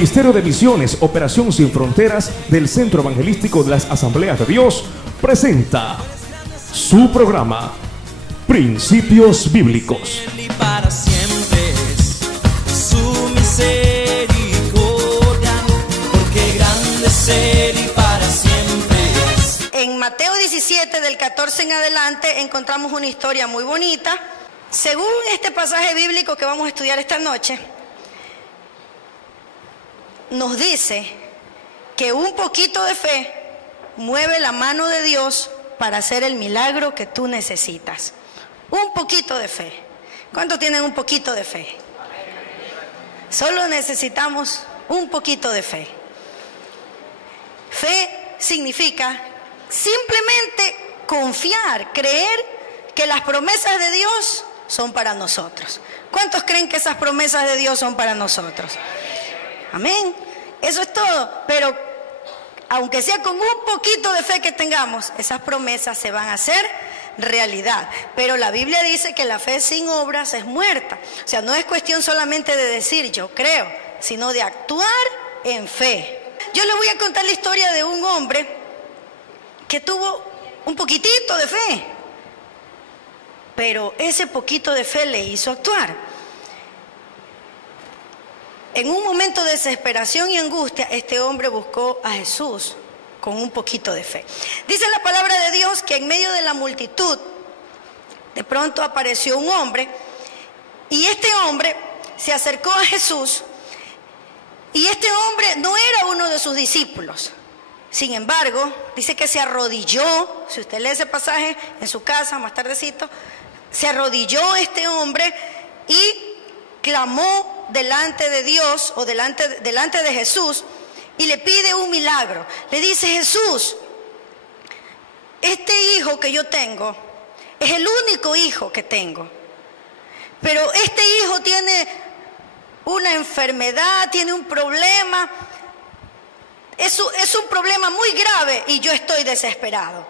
Ministerio de Misiones, Operación Sin Fronteras del Centro Evangelístico de las Asambleas de Dios presenta su programa Principios Bíblicos. Para siempre es su misericordia, porque grande es Él y para siempre es. En Mateo 17, del 14 en adelante, encontramos una historia muy bonita. Según este pasaje bíblico que vamos a estudiar esta noche, nos dice que un poquito de fe mueve la mano de Dios para hacer el milagro que tú necesitas. Un poquito de fe. ¿Cuántos tienen un poquito de fe? Solo necesitamos un poquito de fe. Fe significa simplemente confiar, creer que las promesas de Dios son para nosotros. ¿Cuántos creen que esas promesas de Dios son para nosotros? Amén. Eso es todo. Pero aunque sea con un poquito de fe que tengamos, esas promesas se van a hacer realidad. Pero la Biblia dice que la fe sin obras es muerta. O sea, no es cuestión solamente de decir yo creo, sino de actuar en fe. Yo les voy a contar la historia de un hombre que tuvo un poquitito de fe, pero ese poquito de fe le hizo actuar. En un momento de desesperación y angustia, este hombre buscó a Jesús con un poquito de fe. Dice la palabra de Dios que en medio de la multitud, de pronto apareció un hombre, y este hombre se acercó a Jesús, y este hombre no era uno de sus discípulos. Sin embargo, dice que se arrodilló. Si usted lee ese pasaje en su casa más tardecito, se arrodilló este hombre y clamó delante de Dios o delante de Jesús y le pide un milagro. Le dice: Jesús, este hijo que yo tengo es el único hijo que tengo, pero este hijo tiene una enfermedad, tiene un problema, es un problema muy grave y yo estoy desesperado.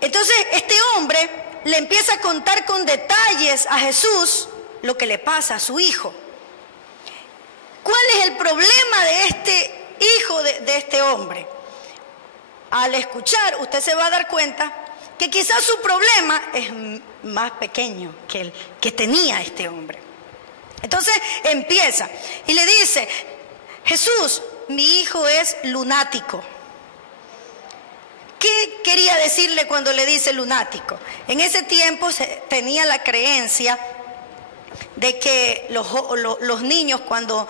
Entonces este hombre le empieza a contar con detalles a Jesús lo que le pasa a su hijo. ¿Cuál es el problema de este hijo de este hombre? Al escuchar, usted se va a dar cuenta que quizás su problema es más pequeño que el que tenía este hombre. Entonces empieza y le dice: Jesús, mi hijo es lunático. ¿Qué quería decirle cuando le dice lunático? En ese tiempo se tenía la creencia de que los niños cuando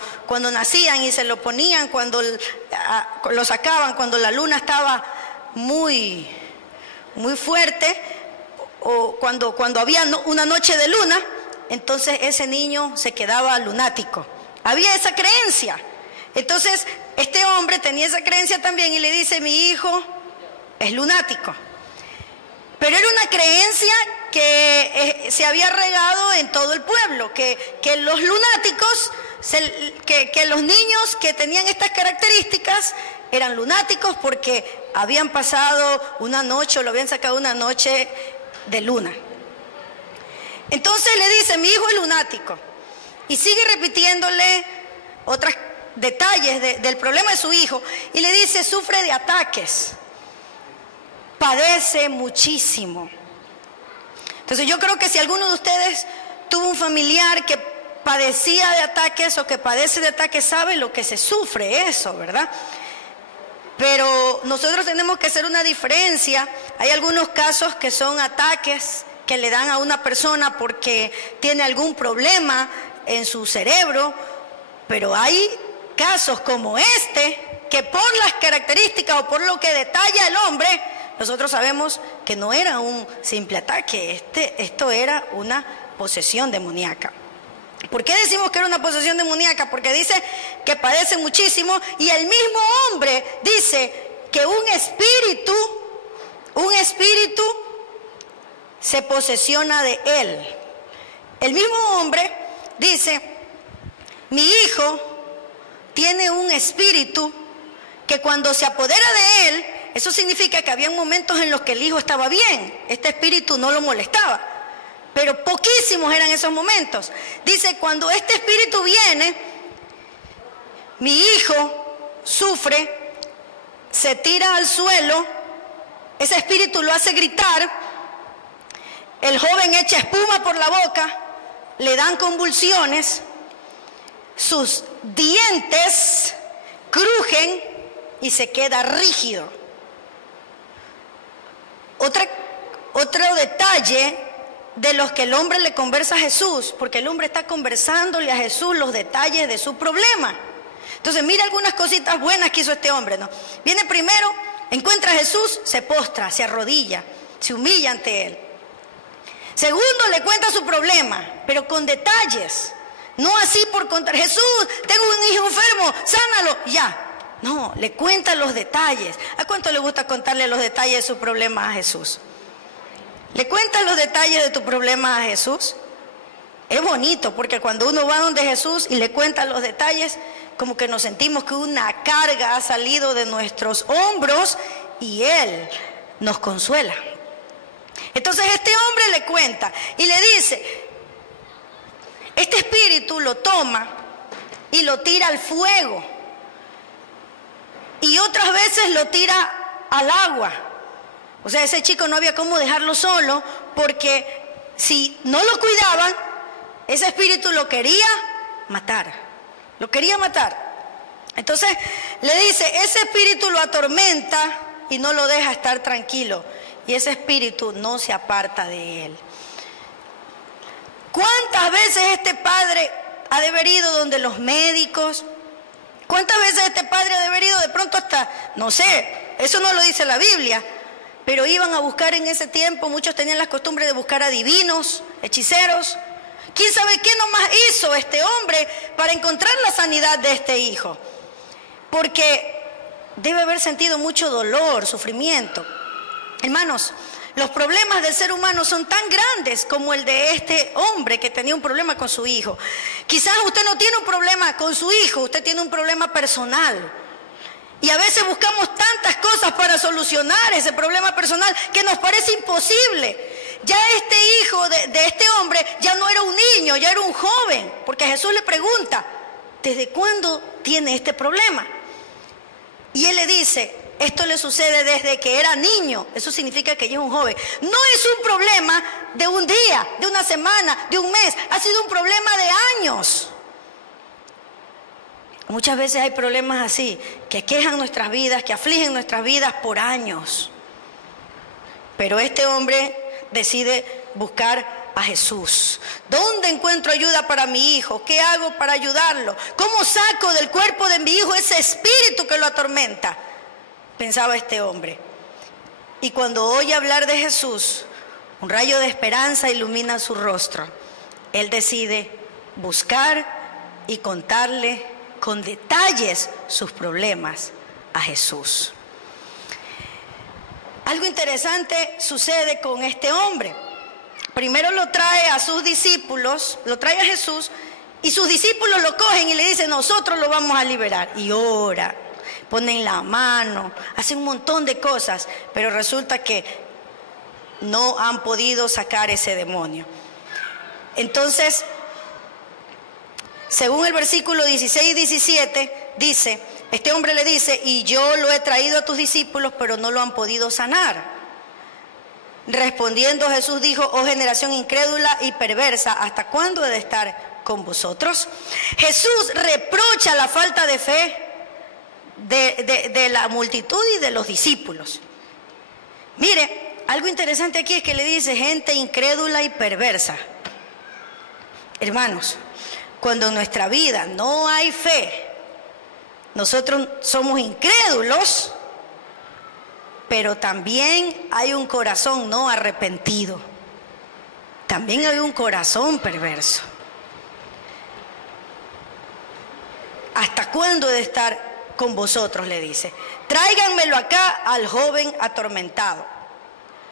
nacían y se lo ponían, cuando lo sacaban, cuando la luna estaba muy, muy fuerte, o cuando había una noche de luna, entonces ese niño se quedaba lunático. Había esa creencia. Entonces este hombre tenía esa creencia también y le dice: mi hijo es lunático. Pero era una creencia que se había regado en todo el pueblo, que los lunáticos, que los niños que tenían estas características eran lunáticos porque habían pasado una noche o lo habían sacado una noche de luna. Entonces le dice: mi hijo es lunático. Y sigue repitiéndole otros detalles del problema de su hijo. Y le dice: sufre de ataques, padece muchísimo. Entonces yo creo que si alguno de ustedes tuvo un familiar que padecía de ataques o que padece de ataques, sabe lo que se sufre eso, ¿verdad? Pero nosotros tenemos que hacer una diferencia. Hay algunos casos que son ataques que le dan a una persona porque tiene algún problema en su cerebro, pero hay casos como este que por las características o por lo que detalla el hombre, nosotros sabemos que no era un simple ataque, esto era una posesión demoníaca. ¿Por qué decimos que era una posesión demoníaca? Porque dice que padece muchísimo, y el mismo hombre dice que un espíritu se posesiona de él. El mismo hombre dice: mi hijo tiene un espíritu que cuando se apodera de él, eso significa que había momentos en los que el hijo estaba bien, este espíritu no lo molestaba, pero poquísimos eran esos momentos. Dice: cuando este espíritu viene, mi hijo sufre, se tira al suelo, ese espíritu lo hace gritar, el joven echa espuma por la boca, le dan convulsiones, sus dientes crujen y se queda rígido. Otro detalle de los que el hombre le conversa a Jesús, porque el hombre está conversándole a Jesús los detalles de su problema. Entonces mira algunas cositas buenas que hizo este hombre, ¿no? Viene primero, encuentra a Jesús, se postra, se arrodilla, se humilla ante él. Segundo, le cuenta su problema, pero con detalles. No así por contar, Jesús, tengo un hijo enfermo, sánalo, ya. No, le cuenta los detalles. ¿A cuánto le gusta contarle los detalles de su problema a Jesús? ¿Le cuentas los detalles de tu problema a Jesús? Es bonito porque cuando uno va donde Jesús y le cuenta los detalles, como que nos sentimos que una carga ha salido de nuestros hombros y Él nos consuela. Entonces este hombre le cuenta y le dice, este espíritu lo toma y lo tira al fuego y otras veces lo tira al agua. O sea, ese chico no había cómo dejarlo solo porque si no lo cuidaban, ese espíritu lo quería matar. Lo quería matar. Entonces le dice, ese espíritu lo atormenta y no lo deja estar tranquilo. Y ese espíritu no se aparta de él. ¿Cuántas veces este padre ha de haber ido donde los médicos? ¿Cuántas veces este padre ha de haber ido de pronto hasta, no sé, eso no lo dice la Biblia, pero iban a buscar en ese tiempo, muchos tenían la costumbre de buscar adivinos, hechiceros. ¿Quién sabe qué nomás hizo este hombre para encontrar la sanidad de este hijo? Porque debe haber sentido mucho dolor, sufrimiento. Hermanos, los problemas del ser humano son tan grandes como el de este hombre que tenía un problema con su hijo. Quizás usted no tiene un problema con su hijo, usted tiene un problema personal. Y a veces buscamos tantas cosas para solucionar ese problema personal que nos parece imposible. Ya este hijo de este hombre ya no era un niño, ya era un joven. Porque Jesús le pregunta, ¿desde cuándo tiene este problema? Y él le dice, esto le sucede desde que era niño. Eso significa que ya es un joven. No es un problema de un día, de una semana, de un mes. Ha sido un problema de años. Muchas veces hay problemas así, que quejan nuestras vidas, que afligen nuestras vidas por años. Pero este hombre decide buscar a Jesús. ¿Dónde encuentro ayuda para mi hijo? ¿Qué hago para ayudarlo? ¿Cómo saco del cuerpo de mi hijo ese espíritu que lo atormenta? Pensaba este hombre. Y cuando oye hablar de Jesús, un rayo de esperanza ilumina su rostro. Él decide buscar y contarle con detalles sus problemas a Jesús. Algo interesante sucede con este hombre. Primero lo trae a sus discípulos, lo trae a Jesús, y sus discípulos lo cogen y le dicen, nosotros lo vamos a liberar. Y ora, ponen la mano, hacen un montón de cosas, pero resulta que no han podido sacar ese demonio. Entonces, según el versículo 16 y 17, dice, este hombre le dice, y yo lo he traído a tus discípulos, pero no lo han podido sanar. Respondiendo Jesús dijo, oh generación incrédula y perversa, ¿hasta cuándo he de estar con vosotros? Jesús reprocha la falta de fe de la multitud y de los discípulos. Mire, algo interesante aquí es que le dice gente incrédula y perversa. Hermanos, cuando en nuestra vida no hay fe, nosotros somos incrédulos, pero también hay un corazón no arrepentido. También hay un corazón perverso. ¿Hasta cuándo he de estar con vosotros? Le dice. Tráiganmelo acá al joven atormentado.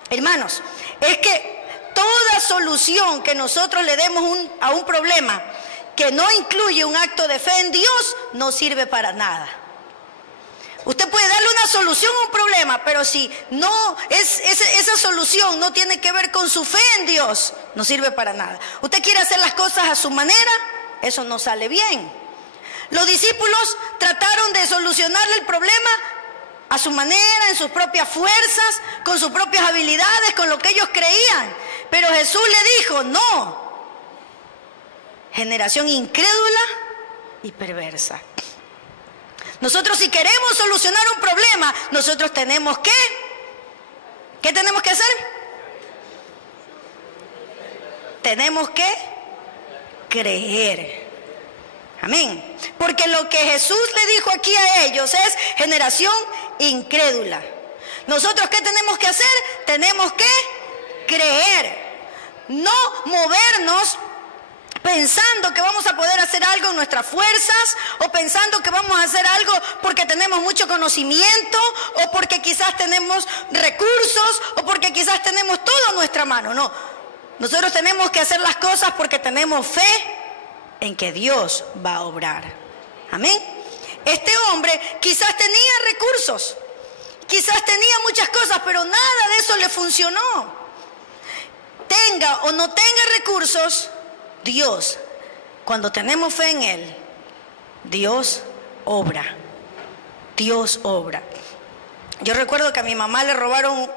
Hermanos, es que toda solución que nosotros le demos a un problema que no incluye un acto de fe en Dios, no sirve para nada. Usted puede darle una solución a un problema, pero si no esa solución no tiene que ver con su fe en Dios, no sirve para nada. Usted quiere hacer las cosas a su manera, eso no sale bien. Los discípulos trataron de solucionarle el problema a su manera, en sus propias fuerzas, con sus propias habilidades, con lo que ellos creían. Pero Jesús le dijo, no. Generación incrédula y perversa. Nosotros, si queremos solucionar un problema, nosotros tenemos que, ¿qué tenemos que hacer? Tenemos que creer. Amén. Porque lo que Jesús le dijo aquí a ellos es generación incrédula. Nosotros, ¿qué tenemos que hacer? Tenemos que creer. No movernos pensando que vamos a poder hacer algo en nuestras fuerzas, o pensando que vamos a hacer algo porque tenemos mucho conocimiento, o porque quizás tenemos recursos, o porque quizás tenemos todo a nuestra mano. No, nosotros tenemos que hacer las cosas porque tenemos fe en que Dios va a obrar. Amén. Este hombre quizás tenía recursos, quizás tenía muchas cosas, pero nada de eso le funcionó. Tenga o no tenga recursos, Dios, cuando tenemos fe en Él, Dios obra. Dios obra. Yo recuerdo que a mi mamá le robaron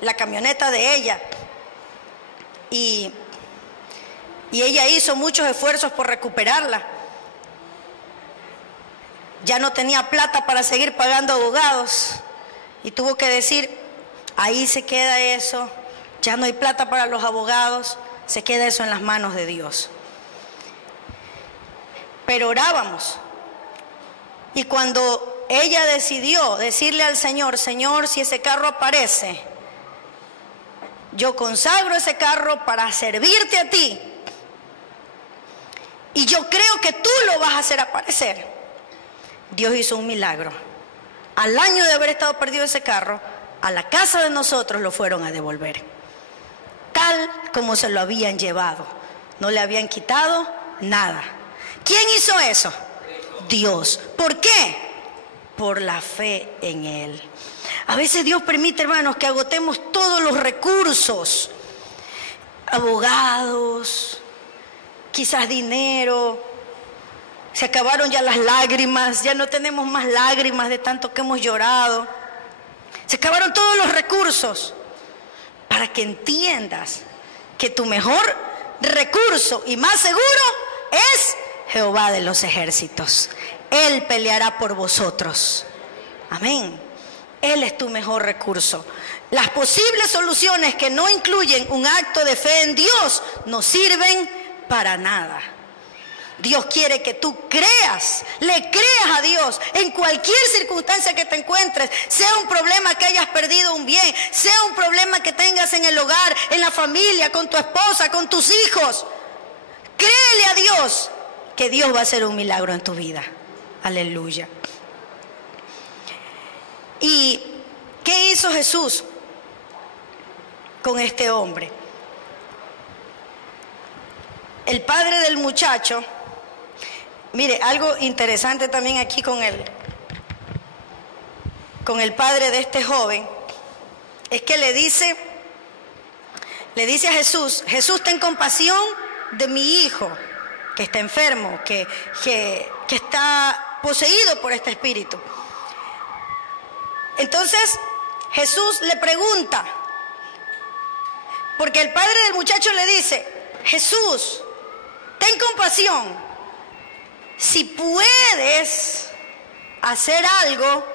la camioneta de ella, y ella hizo muchos esfuerzos por recuperarla. Ya no tenía plata para seguir pagando abogados y tuvo que decir, ahí se queda eso, ya no hay plata para los abogados, se queda eso en las manos de Dios. Pero orábamos, y cuando ella decidió decirle al Señor, Señor, si ese carro aparece, yo consagro ese carro para servirte a ti, y yo creo que tú lo vas a hacer aparecer. Dios hizo un milagro. Al año de haber estado perdido ese carro, a la casa de nosotros lo fueron a devolver, tal como se lo habían llevado. No le habían quitado nada. ¿Quién hizo eso? Dios. ¿Por qué? Por la fe en Él. A veces Dios permite, hermanos, que agotemos todos los recursos, abogados, quizás dinero. Se acabaron ya las lágrimas, ya no tenemos más lágrimas de tanto que hemos llorado. Se acabaron todos los recursos, para que entiendas que tu mejor recurso y más seguro es Jehová de los ejércitos. Él peleará por vosotros. Amén. Él es tu mejor recurso. Las posibles soluciones que no incluyen un acto de fe en Dios no sirven para nada. Dios quiere que tú creas, le creas a Dios en cualquier circunstancia que te encuentres, sea un problema que hayas perdido un bien, sea un problema que tengas en el hogar, en la familia, con tu esposa, con tus hijos. Créele a Dios que Dios va a hacer un milagro en tu vida. Aleluya. ¿Y qué hizo Jesús con este hombre? El padre del muchacho, mire, algo interesante también aquí con el padre de este joven, es que le dice a Jesús, Jesús, ten compasión de mi hijo, que está enfermo, que está poseído por este espíritu. Entonces Jesús le pregunta, porque el padre del muchacho le dice, Jesús, ten compasión. Si puedes hacer algo,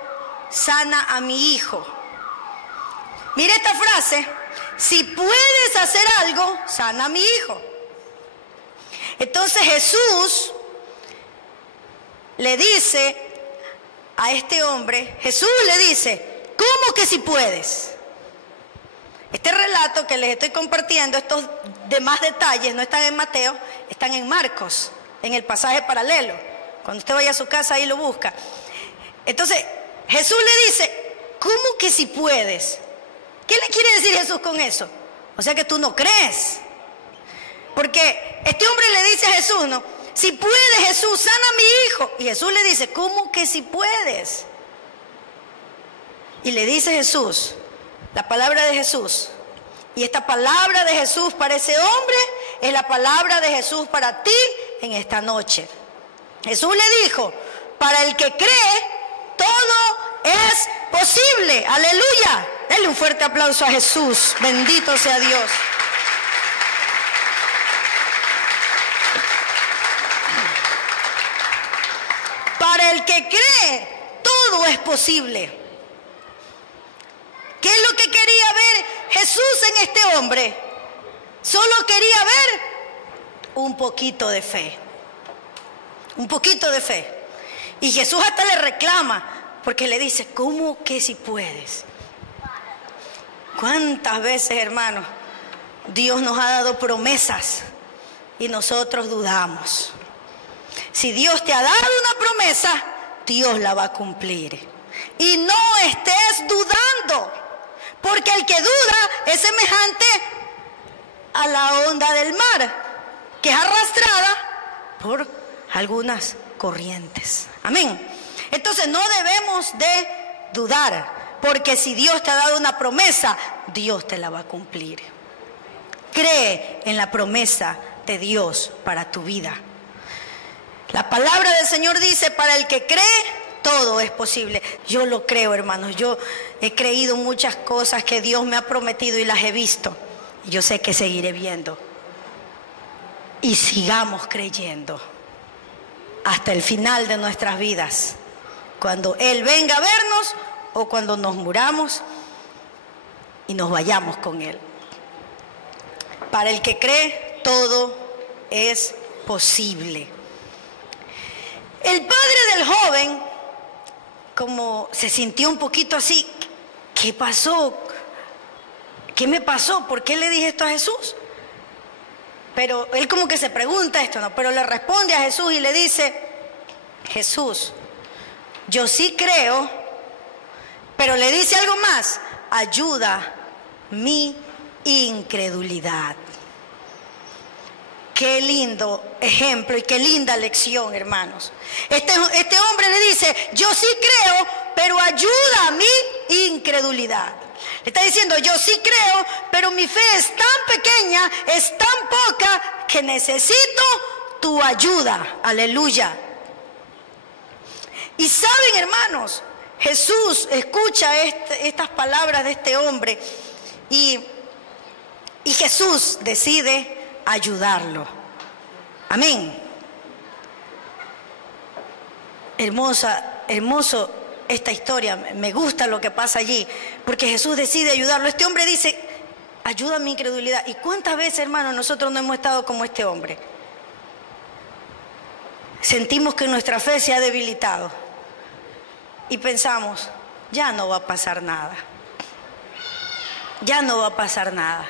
sana a mi hijo. Mira esta frase, si puedes hacer algo, sana a mi hijo. Entonces Jesús le dice a este hombre, Jesús le dice, ¿cómo que si puedes? Este relato que les estoy compartiendo, estos demás detalles no están en Mateo, están en Marcos, en el pasaje paralelo. Cuando usted vaya a su casa, ahí lo busca. Entonces, Jesús le dice, ¿cómo que si puedes? ¿Qué le quiere decir Jesús con eso? O sea que tú no crees. Porque este hombre le dice a Jesús, ¿no? Si puedes, Jesús, sana a mi hijo. Y Jesús le dice, ¿cómo que si puedes? Y le dice Jesús, la palabra de Jesús. Y esta palabra de Jesús para ese hombre es la palabra de Jesús para ti en esta noche. Jesús le dijo, para el que cree, todo es posible. Aleluya. Denle un fuerte aplauso a Jesús. Bendito sea Dios. Para el que cree, todo es posible. ¿Qué es lo que quería ver Jesús en este hombre? Solo quería ver un poquito de fe. Un poquito de fe. Y Jesús hasta le reclama, porque le dice, ¿cómo que si puedes? ¿Cuántas veces, hermanos, Dios nos ha dado promesas y nosotros dudamos? Si Dios te ha dado una promesa, Dios la va a cumplir. Y no estés dudando, porque el que duda es semejante a la onda del mar, que es arrastrada por algunas corrientes. Amén. Entonces no debemos de dudar, porque si Dios te ha dado una promesa, Dios te la va a cumplir. Cree en la promesa de Dios para tu vida. La palabra del Señor dice, para el que cree, todo es posible. Yo lo creo, hermanos. Yo he creído muchas cosas que Dios me ha prometido y las he visto. Y yo sé que seguiré viendo. Y sigamos creyendo hasta el final de nuestras vidas. Cuando Él venga a vernos o cuando nos muramos y nos vayamos con Él. Para el que cree, todo es posible. El padre del joven, como se sintió un poquito así, ¿qué pasó? ¿Qué me pasó? ¿Por qué le dije esto a Jesús? Pero él como que se pregunta esto, ¿no? Pero le responde a Jesús y le dice, Jesús, yo sí creo, pero le dice algo más, ayuda mi incredulidad. Qué lindo ejemplo y qué linda lección, hermanos. Este hombre le dice, yo sí creo, pero ayuda a mi incredulidad. Le está diciendo, yo sí creo, pero mi fe es tan pequeña, es tan poca, que necesito tu ayuda. Aleluya. Y saben, hermanos, Jesús escucha estas palabras de este hombre y Jesús decide ayudarlo. Amén. Hermoso esta historia. Me gusta lo que pasa allí, porque Jesús decide ayudarlo. Este hombre dice, ayuda a mi incredulidad. ¿Y cuántas veces, hermanos, nosotros no hemos estado como este hombre? Sentimos que nuestra fe se ha debilitado y pensamos, ya no va a pasar nada. Ya no va a pasar nada.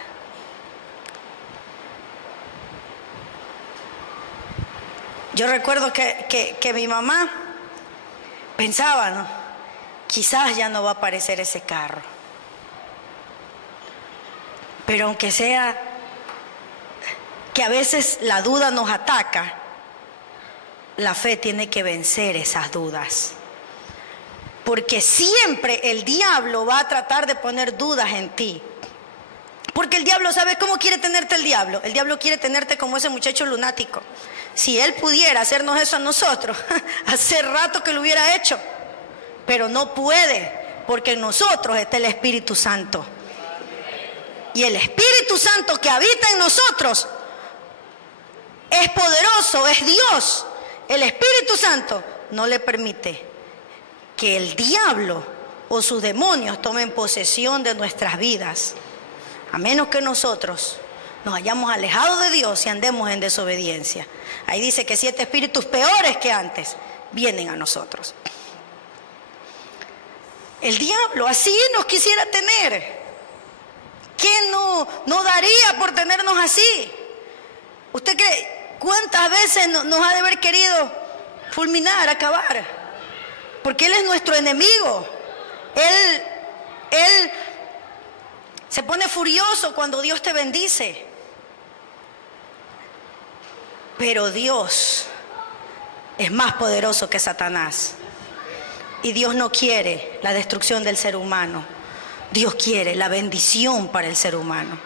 Yo recuerdo que mi mamá pensaba, ¿no? Quizás ya no va a aparecer ese carro. Pero aunque sea que a veces la duda nos ataca, la fe tiene que vencer esas dudas. Porque siempre el diablo va a tratar de poner dudas en ti. Porque el diablo, ¿sabes cómo quiere tenerte el diablo? El diablo quiere tenerte como ese muchacho lunático. Si él pudiera hacernos eso a nosotros, hace rato que lo hubiera hecho. Pero no puede, porque en nosotros está el Espíritu Santo. Y el Espíritu Santo que habita en nosotros es poderoso, es Dios. El Espíritu Santo no le permite que el diablo o sus demonios tomen posesión de nuestras vidas, a menos que nosotros nos hayamos alejado de Dios y andemos en desobediencia. Ahí dice que 7 espíritus peores que antes vienen a nosotros. El diablo así nos quisiera tener. ¿Quién no daría por tenernos así? ¿Usted cree cuántas veces nos ha de haber querido fulminar, acabar? Porque Él es nuestro enemigo. Él se pone furioso cuando Dios te bendice. Pero Dios es más poderoso que Satanás. Y Dios no quiere la destrucción del ser humano. Dios quiere la bendición para el ser humano.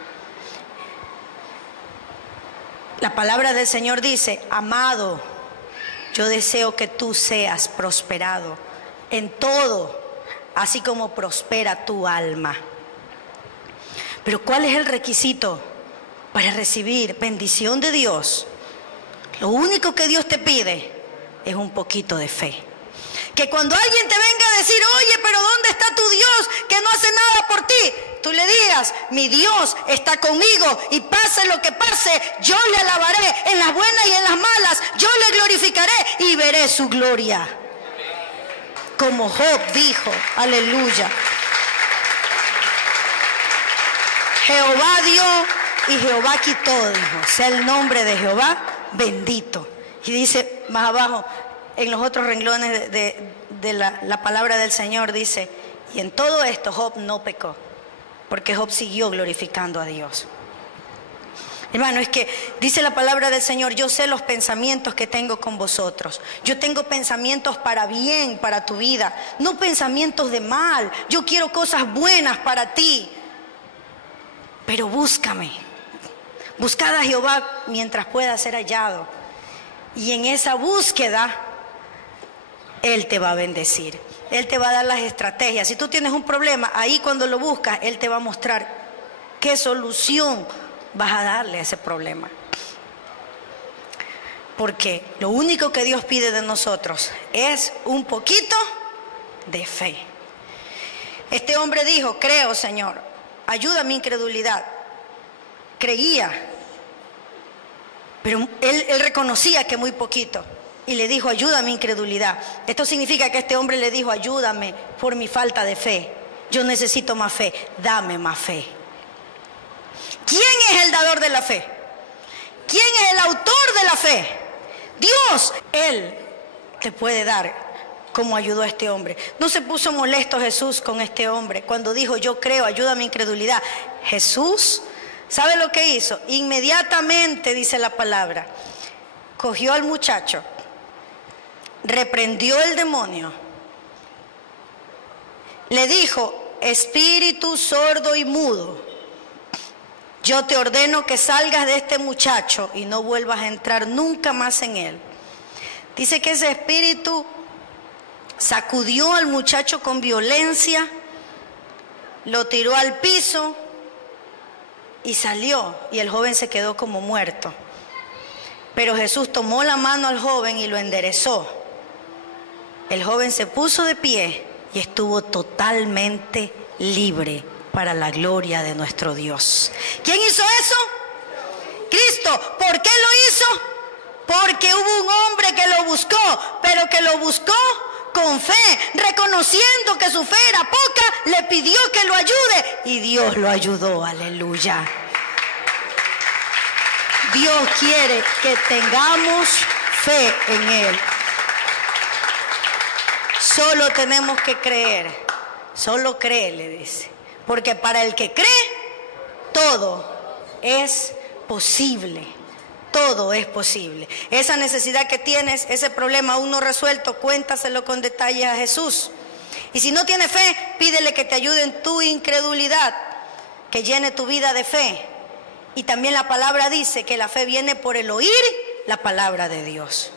La palabra del Señor dice, amado, yo deseo que tú seas prosperado en todo, así como prospera tu alma. Pero ¿cuál es el requisito para recibir bendición de Dios? Lo único que Dios te pide es un poquito de fe. Que cuando alguien te venga a decir, oye, pero ¿dónde está tu Dios que no hace nada por ti? Tú le digas, mi Dios está conmigo y pase lo que pase, yo le alabaré en las buenas y en las malas, yo le glorificaré y veré su gloria. Como Job dijo, aleluya. Jehová dio y Jehová quitó, dijo, sea el nombre de Jehová bendito. Y dice más abajo, en los otros renglones de la palabra del Señor, dice, y en todo esto Job no pecó, porque Job siguió glorificando a Dios. Hermano, es que dice la palabra del Señor, yo sé los pensamientos que tengo con vosotros. Yo tengo pensamientos para bien, para tu vida, no pensamientos de mal. Yo quiero cosas buenas para ti. Pero búscame. Buscad a Jehová mientras pueda ser hallado. Y en esa búsqueda, Él te va a bendecir. Él te va a dar las estrategias. Si tú tienes un problema, ahí cuando lo buscas, Él te va a mostrar qué solución vas a darle a ese problema. Porque lo único que Dios pide de nosotros es un poquito de fe. Este hombre dijo, creo, Señor, ayuda a mi incredulidad. Creía, pero él reconocía que muy poquito. Y le dijo, ayuda a mi incredulidad. Esto significa que este hombre le dijo, ayúdame por mi falta de fe. Yo necesito más fe, dame más fe. ¿Quién es el dador de la fe? ¿Quién es el autor de la fe? Dios. Él te puede dar como ayudó a este hombre. No se puso molesto Jesús con este hombre cuando dijo, yo creo, ayuda a mi incredulidad. Jesús, ¿sabe lo que hizo? Inmediatamente, dice la palabra, cogió al muchacho, reprendió el demonio, le dijo, espíritu sordo y mudo, yo te ordeno que salgas de este muchacho y no vuelvas a entrar nunca más en él. Dice que ese espíritu sacudió al muchacho con violencia, lo tiró al piso y salió, y el joven se quedó como muerto. Pero Jesús tomó la mano al joven y lo enderezó. El joven se puso de pie y estuvo totalmente libre para la gloria de nuestro Dios. ¿Quién hizo eso? Cristo. ¿Por qué lo hizo? Porque hubo un hombre que lo buscó, pero que lo buscó con fe, reconociendo que su fe era poca, le pidió que lo ayude y Dios lo ayudó. Aleluya. Dios quiere que tengamos fe en Él. Solo tenemos que creer. Solo cree, le dice. Porque para el que cree, todo es posible. Todo es posible. Esa necesidad que tienes, ese problema aún no resuelto, cuéntaselo con detalles a Jesús. Y si no tienes fe, pídele que te ayude en tu incredulidad, que llene tu vida de fe. Y también la palabra dice que la fe viene por el oír la palabra de Dios.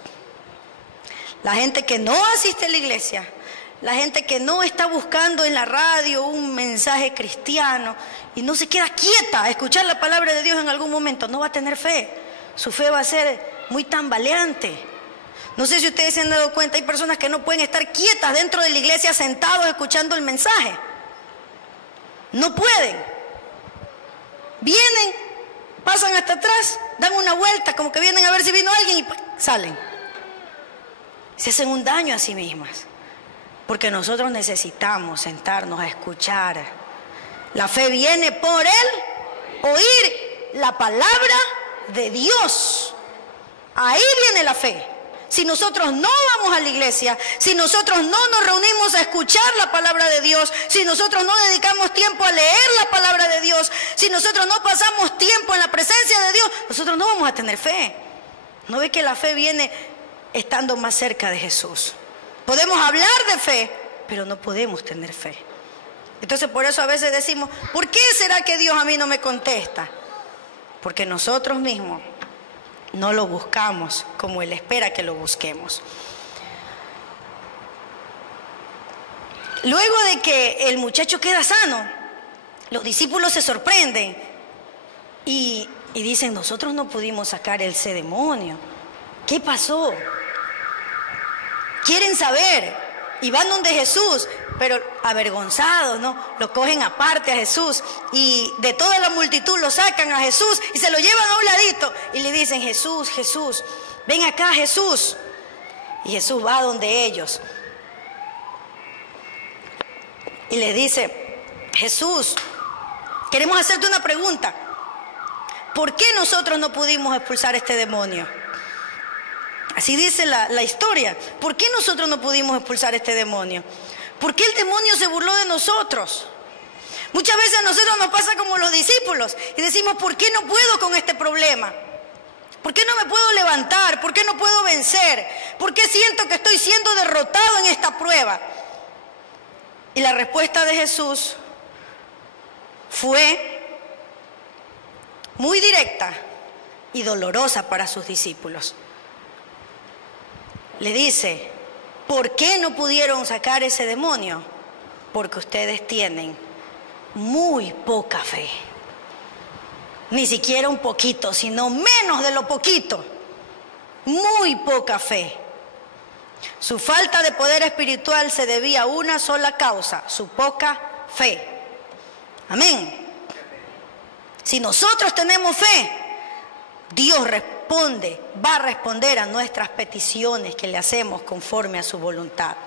La gente que no asiste a la iglesia, la gente que no está buscando en la radio un mensaje cristiano y no se queda quieta a escuchar la palabra de Dios en algún momento, no va a tener fe. Su fe va a ser muy tambaleante. No sé si ustedes se han dado cuenta, hay personas que no pueden estar quietas dentro de la iglesia sentados escuchando el mensaje. No pueden. Vienen, pasan hasta atrás, dan una vuelta, como que vienen a ver si vino alguien y salen. Se hacen un daño a sí mismas. Porque nosotros necesitamos sentarnos a escuchar. La fe viene por el oír la palabra de Dios. Ahí viene la fe. Si nosotros no vamos a la iglesia, si nosotros no nos reunimos a escuchar la palabra de Dios, si nosotros no dedicamos tiempo a leer la palabra de Dios, si nosotros no pasamos tiempo en la presencia de Dios, nosotros no vamos a tener fe. ¿No ve que la fe viene estando más cerca de Jesús? Podemos hablar de fe, pero no podemos tener fe. Entonces por eso a veces decimos, ¿por qué será que Dios a mí no me contesta? Porque nosotros mismos no lo buscamos como Él espera que lo busquemos. Luego de que el muchacho queda sano, los discípulos se sorprenden y dicen, nosotros no pudimos sacar ese demonio. ¿Qué pasó? Quieren saber y van donde Jesús, pero avergonzados, ¿no? Lo cogen aparte a Jesús y de toda la multitud lo sacan a Jesús y se lo llevan a un ladito y le dicen, Jesús, Jesús, ven acá, Jesús. Y Jesús va donde ellos y les dice, Jesús, queremos hacerte una pregunta. ¿Por qué nosotros no pudimos expulsar este demonio? Así dice la historia. ¿Por qué nosotros no pudimos expulsar este demonio? ¿Por qué el demonio se burló de nosotros? Muchas veces a nosotros nos pasa como los discípulos y decimos, ¿por qué no puedo con este problema? ¿Por qué no me puedo levantar? ¿Por qué no puedo vencer? ¿Por qué siento que estoy siendo derrotado en esta prueba? Y la respuesta de Jesús fue muy directa y dolorosa para sus discípulos. Le dice, ¿por qué no pudieron sacar ese demonio? Porque ustedes tienen muy poca fe. Ni siquiera un poquito, sino menos de lo poquito. Muy poca fe. Su falta de poder espiritual se debía a una sola causa, su poca fe. Amén. Si nosotros tenemos fe, Dios responde, va a responder a nuestras peticiones que le hacemos conforme a su voluntad.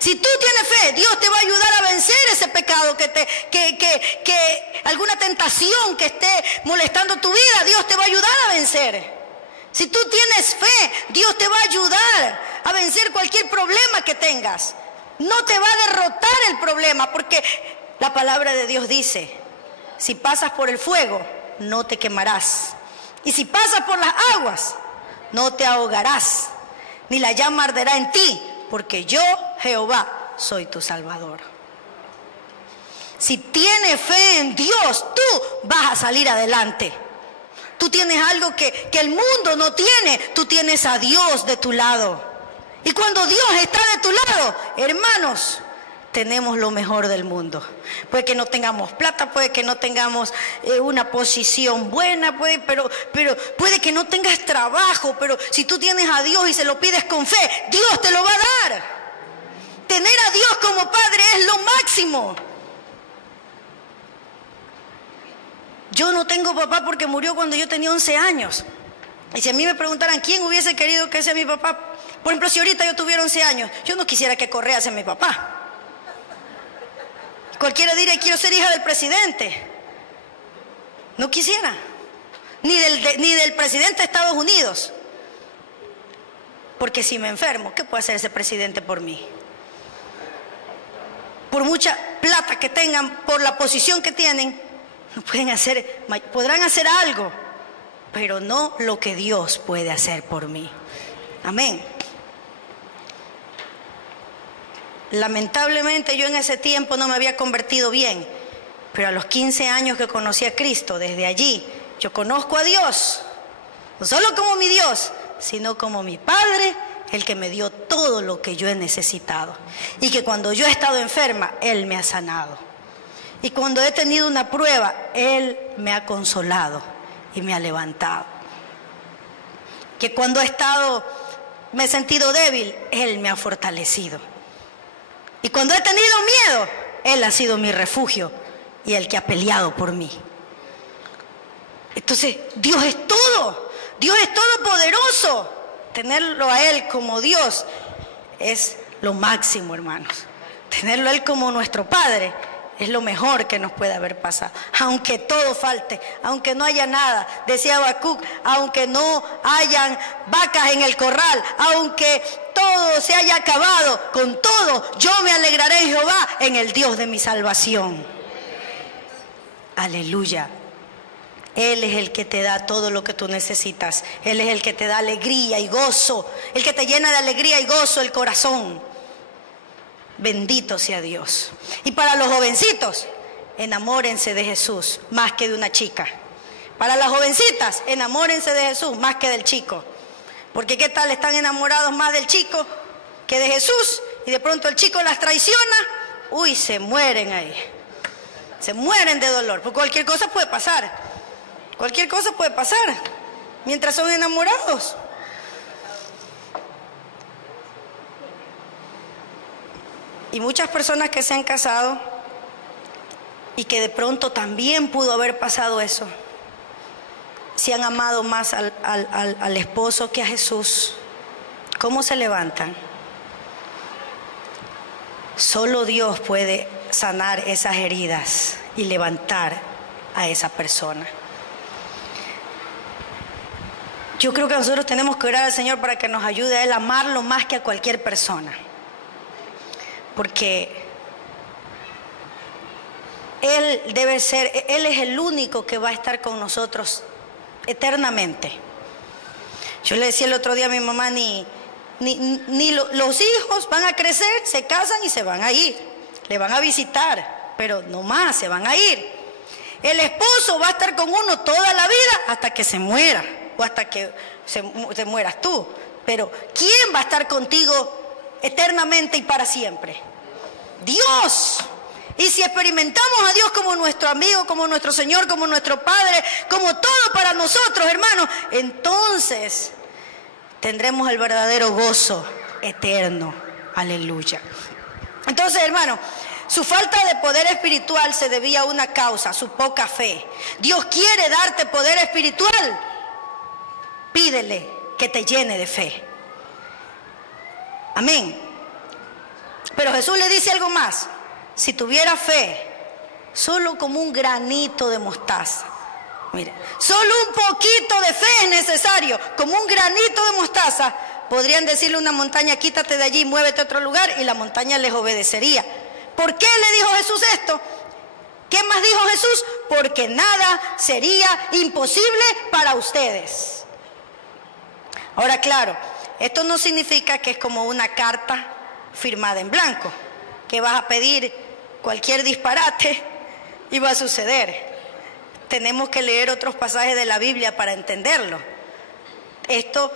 Si tú tienes fe, Dios te va a ayudar a vencer ese pecado que alguna tentación que esté molestando tu vida, Dios te va a ayudar a vencer. Si tú tienes fe, Dios te va a ayudar a vencer cualquier problema que tengas. No te va a derrotar el problema, porque la palabra de Dios dice, si pasas por el fuego, no te quemarás. Y si pasas por las aguas, no te ahogarás, ni la llama arderá en ti, porque yo, Jehová, soy tu Salvador. Si tienes fe en Dios, tú vas a salir adelante. Tú tienes algo que el mundo no tiene, tú tienes a Dios de tu lado. Y cuando Dios está de tu lado, hermanos, tenemos lo mejor del mundo. Puede que no tengamos plata, puede que no tengamos una posición buena, pero puede que no tengas trabajo, pero si tú tienes a Dios y se lo pides con fe, Dios te lo va a dar. Tener a Dios como Padre es lo máximo. Yo no tengo papá porque murió cuando yo tenía 11 años. Y si a mí me preguntaran quién hubiese querido que sea mi papá, por ejemplo, si ahorita yo tuviera 11 años, yo no quisiera que Correa sea mi papá. Cualquiera diría, quiero ser hija del presidente. No quisiera. Ni del presidente de Estados Unidos. Porque si me enfermo, ¿qué puede hacer ese presidente por mí? Por mucha plata que tengan, por la posición que tienen, no podrán hacer algo, pero no lo que Dios puede hacer por mí. Amén. Lamentablemente yo en ese tiempo no me había convertido bien, pero a los 15 años que conocí a Cristo, desde allí yo conozco a Dios, no solo como mi Dios, sino como mi Padre, el que me dio todo lo que yo he necesitado. Y que cuando yo he estado enferma, Él me ha sanado. Y cuando he tenido una prueba, Él me ha consolado y me ha levantado. Que cuando me he sentido débil, Él me ha fortalecido. Y cuando he tenido miedo, Él ha sido mi refugio y el que ha peleado por mí. Entonces, Dios es todo. Dios es todopoderoso. Tenerlo a Él como Dios es lo máximo, hermanos. Tenerlo a Él como nuestro Padre es lo mejor que nos puede haber pasado. Aunque todo falte, aunque no haya nada, decía Habacuc, aunque no hayan vacas en el corral, aunque todo se haya acabado, con todo yo me alegraré en Jehová, en el Dios de mi salvación. Aleluya. Él es el que te da todo lo que tú necesitas. Él es el que te da alegría y gozo, el que te llena de alegría y gozo el corazón. Bendito sea Dios. Y para los jovencitos, enamórense de Jesús más que de una chica. Para las jovencitas, enamórense de Jesús más que del chico. Porque ¿qué tal? Están enamorados más del chico que de Jesús, y de pronto el chico las traiciona. Uy, se mueren ahí. Se mueren de dolor, porque cualquier cosa puede pasar. Cualquier cosa puede pasar mientras son enamorados. Y muchas personas que se han casado y que de pronto también pudo haber pasado eso, si han amado más al esposo que a Jesús, ¿cómo se levantan? Solo Dios puede sanar esas heridas y levantar a esa persona. Yo creo que nosotros tenemos que orar al Señor para que nos ayude a Él a amarlo más que a cualquier persona. Porque Él debe ser, Él es el único que va a estar con nosotros eternamente. Yo le decía el otro día a mi mamá, los hijos van a crecer, se casan y se van a ir. Le van a visitar, pero no más, se van a ir. El esposo va a estar con uno toda la vida hasta que se muera, o hasta que te mueras tú. Pero ¿quién va a estar contigo eternamente y para siempre? Dios. Y si experimentamos a Dios como nuestro amigo, como nuestro Señor, como nuestro Padre, como todo para nosotros, hermanos, entonces tendremos el verdadero gozo eterno. Aleluya. Entonces, hermano, su falta de poder espiritual se debía a una causa, su poca fe. Dios quiere darte poder espiritual. Pídele que te llene de fe. Amén. Pero Jesús le dice algo más. Si tuviera fe, solo como un granito de mostaza. Mire, solo un poquito de fe es necesario. Como un granito de mostaza, podrían decirle a una montaña, quítate de allí, muévete a otro lugar, y la montaña les obedecería. ¿Por qué le dijo Jesús esto? ¿Qué más dijo Jesús? Porque nada sería imposible para ustedes. Ahora, claro, esto no significa que es como una carta firmada en blanco, que vas a pedir cualquier disparate y va a suceder. Tenemos que leer otros pasajes de la Biblia para entenderlo. Esto,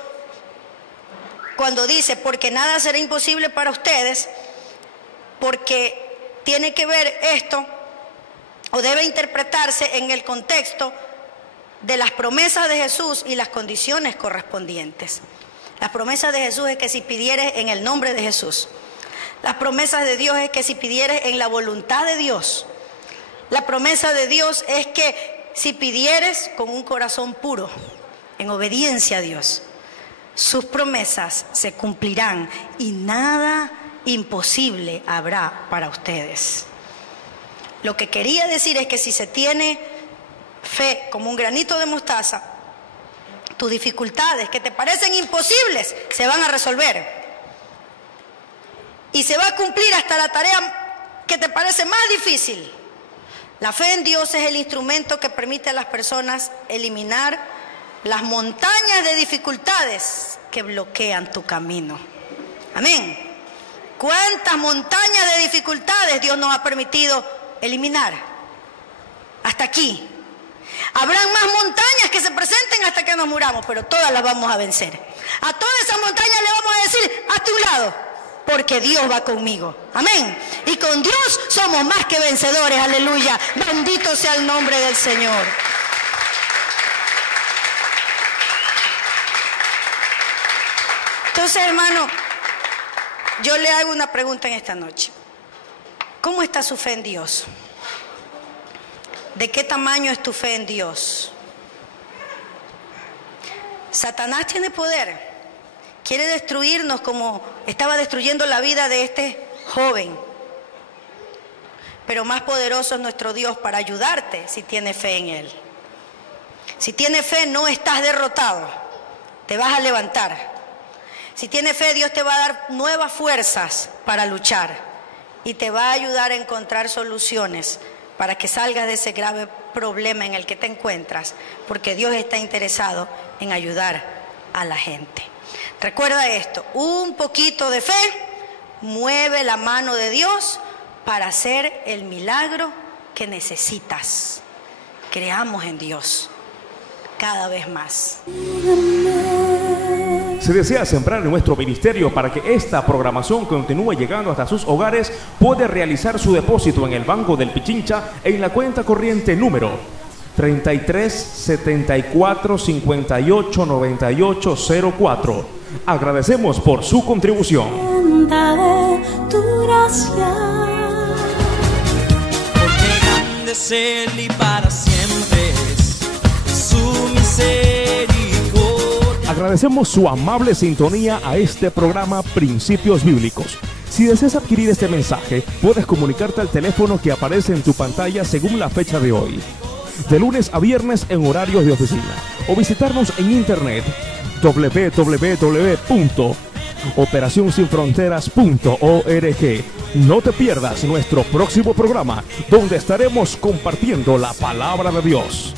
cuando dice, porque nada será imposible para ustedes, porque tiene que ver esto, o debe interpretarse en el contexto de las promesas de Jesús y las condiciones correspondientes. Las promesas de Jesús es que si pidieres en el nombre de Jesús. Las promesas de Dios es que si pidieres en la voluntad de Dios. La promesa de Dios es que si pidieres con un corazón puro, en obediencia a Dios, sus promesas se cumplirán y nada imposible habrá para ustedes. Lo que quería decir es que si se tiene fe como un granito de mostaza, tus dificultades que te parecen imposibles se van a resolver. Y se va a cumplir hasta la tarea que te parece más difícil. La fe en Dios es el instrumento que permite a las personas eliminar las montañas de dificultades que bloquean tu camino. Amén. ¿Cuántas montañas de dificultades Dios nos ha permitido eliminar? Hasta aquí. Habrán más montañas que se presenten hasta que nos muramos, pero todas las vamos a vencer. A todas esas montañas le vamos a decir, hazte un lado, porque Dios va conmigo. Amén. Y con Dios somos más que vencedores. Aleluya. Bendito sea el nombre del Señor. Entonces, hermano, yo le hago una pregunta en esta noche. ¿Cómo está su fe en Dios? ¿De qué tamaño es tu fe en Dios? Satanás tiene poder. Quiere destruirnos como estaba destruyendo la vida de este joven. Pero más poderoso es nuestro Dios para ayudarte si tienes fe en Él. Si tienes fe, no estás derrotado. Te vas a levantar. Si tienes fe, Dios te va a dar nuevas fuerzas para luchar. Y te va a ayudar a encontrar soluciones para que salgas de ese grave problema en el que te encuentras. Porque Dios está interesado en ayudar a la gente. Recuerda esto, un poquito de fe mueve la mano de Dios para hacer el milagro que necesitas. Creamos en Dios. cada vez más. Si desea sembrar en nuestro ministerio para que esta programación continúe llegando hasta sus hogares, puede realizar su depósito en el Banco del Pichincha en la cuenta corriente número 33 74 58 98 04. Agradecemos por su contribución. Tu gracia, porque grande es Él y para siempre es su misericordia. Agradecemos su amable sintonía a este programa Principios Bíblicos. Si deseas adquirir este mensaje, puedes comunicarte al teléfono que aparece en tu pantalla según la fecha de hoy, de lunes a viernes en horarios de oficina, o visitarnos en internet www.operacionsinfronteras.org. No te pierdas nuestro próximo programa, donde estaremos compartiendo la palabra de Dios.